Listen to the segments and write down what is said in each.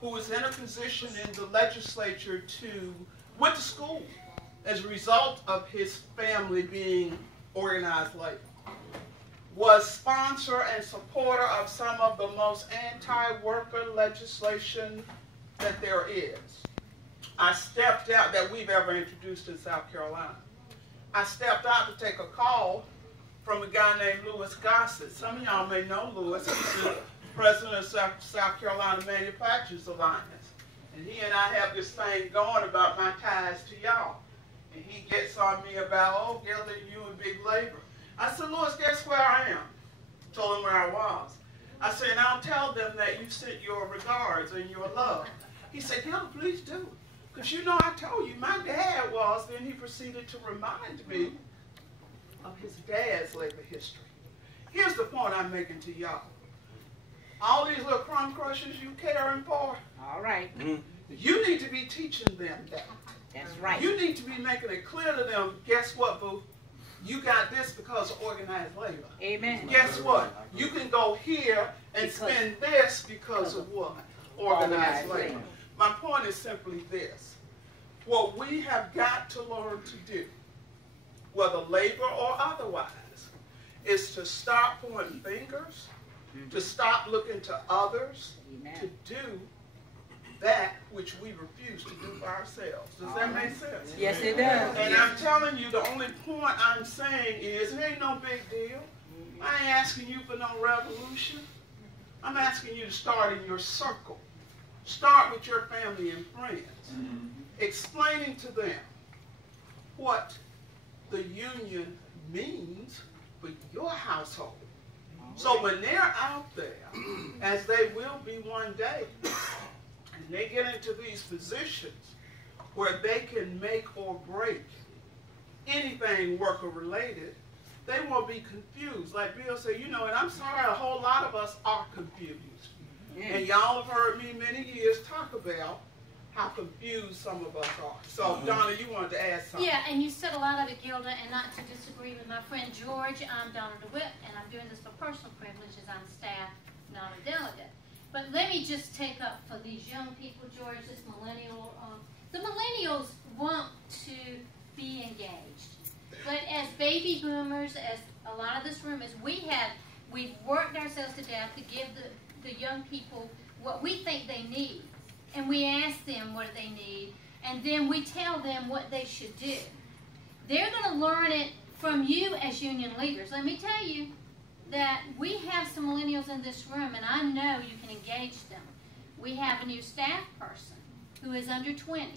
who was in a position in the legislature went to school as a result of his family being organized labor, was sponsor and supporter of some of the most anti-worker legislation that there is. I stepped out, that we've ever introduced in South Carolina. I stepped out to take a call from a guy named Louis Gossett. Some of y'all may know Louis. He's the president of South Carolina Manufacturers Alliance. And he and I have this thing going about my ties to y'all. And he gets on me about, oh, Gilda, you and big labor. I said, Louis, guess where I am? Told him where I was. I said, and I'll tell them that you sent your regards and your love. He said, Gilda, please do. Because you know I told you, my dad was, then he proceeded to remind me of his dad's labor history. Here's the point I'm making to y'all. All these little crumb crushers you caring for, all right, you need to be teaching them that. That's right. You need to be making it clear to them, guess what, boo? You got this because of organized labor. Amen. Guess what? You can go here and spend this because of what? Organized labor. My point is simply this. What we have got to learn to do, whether labor or otherwise, is to stop pointing fingers, to stop looking to others, to do that which we refuse to do for ourselves. Does that make sense? Yes, it does. And I'm telling you, the only point I'm saying is, it ain't no big deal. I ain't asking you for no revolution. I'm asking you to start in your circle. Start with your family and friends, explaining to them what the union means for your household. So when they're out there, as they will be one day, and they get into these positions where they can make or break anything worker related, they won't be confused. Like Bill said, you know, and I'm sorry, a whole lot of us are confused. And y'all have heard me many years talk about how confused some of us are. So, Donna, you wanted to add something. Yeah, and you said a lot of it, Gilda, and not to disagree with my friend George, I'm Donna DeWitt, and I'm doing this for personal privileges. I'm staff, not a delegate. But let me just take up for these young people, George, this millennial. The millennials want to be engaged. But as baby boomers, as a lot of this room is, we've worked ourselves to death to give the young people what we think they need. And we ask them what they need, and then we tell them what they should do. They're going to learn it from you as union leaders. Let me tell you that we have some millennials in this room, and I know you can engage them. We have a new staff person who is under 20,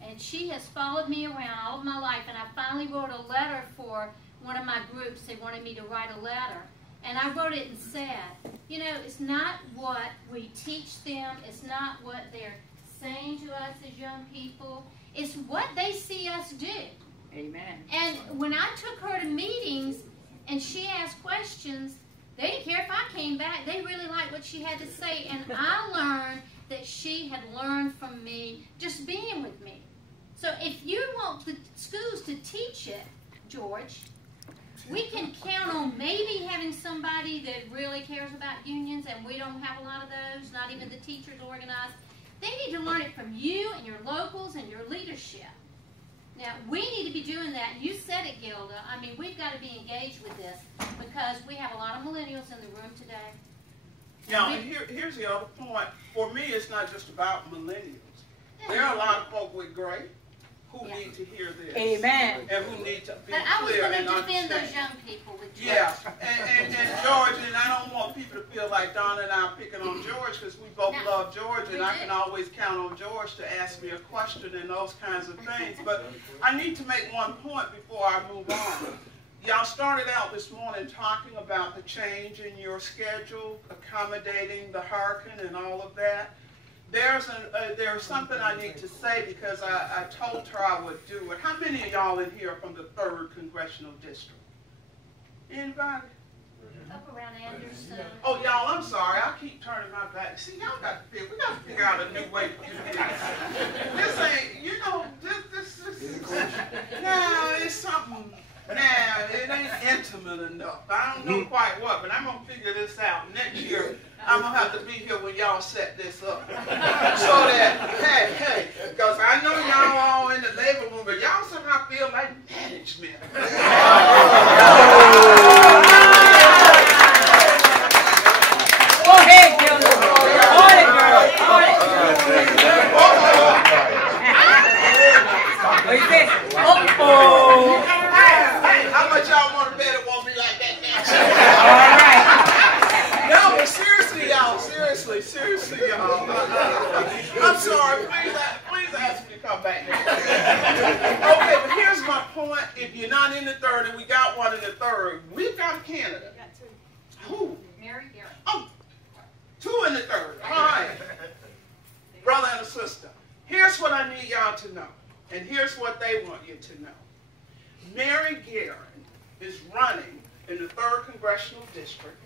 and she has followed me around all of my life, and I finally wrote a letter for one of my groups. They wanted me to write a letter. And I wrote it and said, you know, it's not what we teach them. It's not what they're saying to us as young people. It's what they see us do. Amen. And when I took her to meetings and she asked questions, they didn't care if I came back. They really liked what she had to say. And I learned that she had learned from me just being with me. So if you want the schools to teach it, George, we can count on maybe having somebody that really cares about unions, and we don't have a lot of those, not even the teachers organized. They need to learn it from you and your locals and your leadership. Now, we need to be doing that. You said it, Gilda. I mean, we've got to be engaged with this because we have a lot of millennials in the room today. Now, and here's the other point. For me, it's not just about millennials. There are a lot of folk with gray who need to hear this. Amen. And who need to be But I was clear going and to defend understand. those young people with George. Yeah, and George, and I don't want people to feel like Donna and I are picking on George because we both love George, and I can always count on George to ask me a question and those kinds of things. But I need to make one point before I move on. Y'all started out this morning talking about the change in your schedule, accommodating the hurricane and all of that. There's something I need to say because I told her I would do it. How many of y'all in here are from the 3rd Congressional District? Anybody? Up around Anderson. Oh, y'all, I'm sorry. I keep turning my back. See, y'all got to figure, we got to figure out a new way to do this. This ain't, you know, this no, it's something Now, it ain't intimate enough. I don't know quite what, but I'm going to figure this out. Next year, I'm going to have to be here when y'all set this up. So that, hey, because I know y'all all in the labor room, but y'all somehow feel like management. Go ahead, Gilda. Hold it, girl. Hold it. What you say? Uh-oh. Hey, how much y'all want to bet it won't be like that next year? All right. No, but seriously, y'all. Seriously, y'all. I'm sorry. Please ask me to come back next year. Okay, but here's my point. If you're not in the third, and we got one in the third, we've got a candidate. Who? Mary Garrett. Oh, two in the third. All right. Brother and a sister. Here's what I need y'all to know. And here's what they want you to know. Mary Garrett is running in the 3rd Congressional District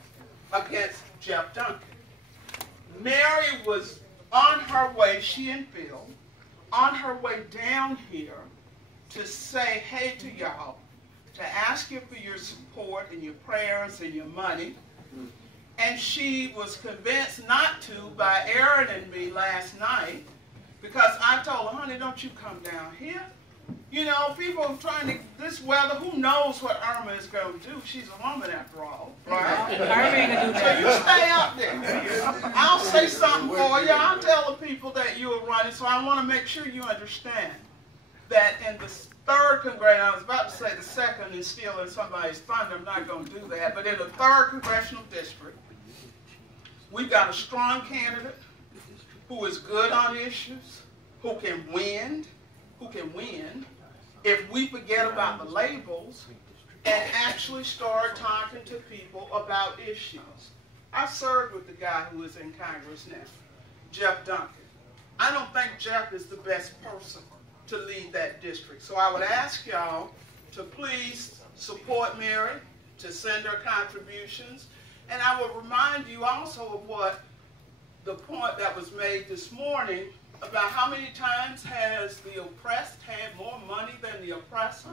against Jeff Duncan. Mary was on her way, she and Bill, on her way down here to say hey to y'all, to ask you for your support and your prayers and your money. And she was convinced not to by Aaron and me last night, because I told her, honey, don't you come down here. You know, people are trying to, this weather, who knows what Irma is going to do? She's a woman after all, right? Irma ain't gonna do So that. you stay up there. I'll say something for you. I'll tell the people that you are running, so I want to make sure you understand that in the 3rd Congressional, I was about to say the 2nd and stealing somebody's thunder, I'm not going to do that, but in the 3rd Congressional District, we've got a strong candidate who is good on issues, who can win, if we forget about the labels and actually start talking to people about issues. I served with the guy who is in Congress now, Jeff Duncan. I don't think Jeff is the best person to lead that district. So I would ask y'all to please support Mary, to send her contributions, and I would remind you also of what the point that was made this morning about how many times has the oppressed had more money than the oppressor.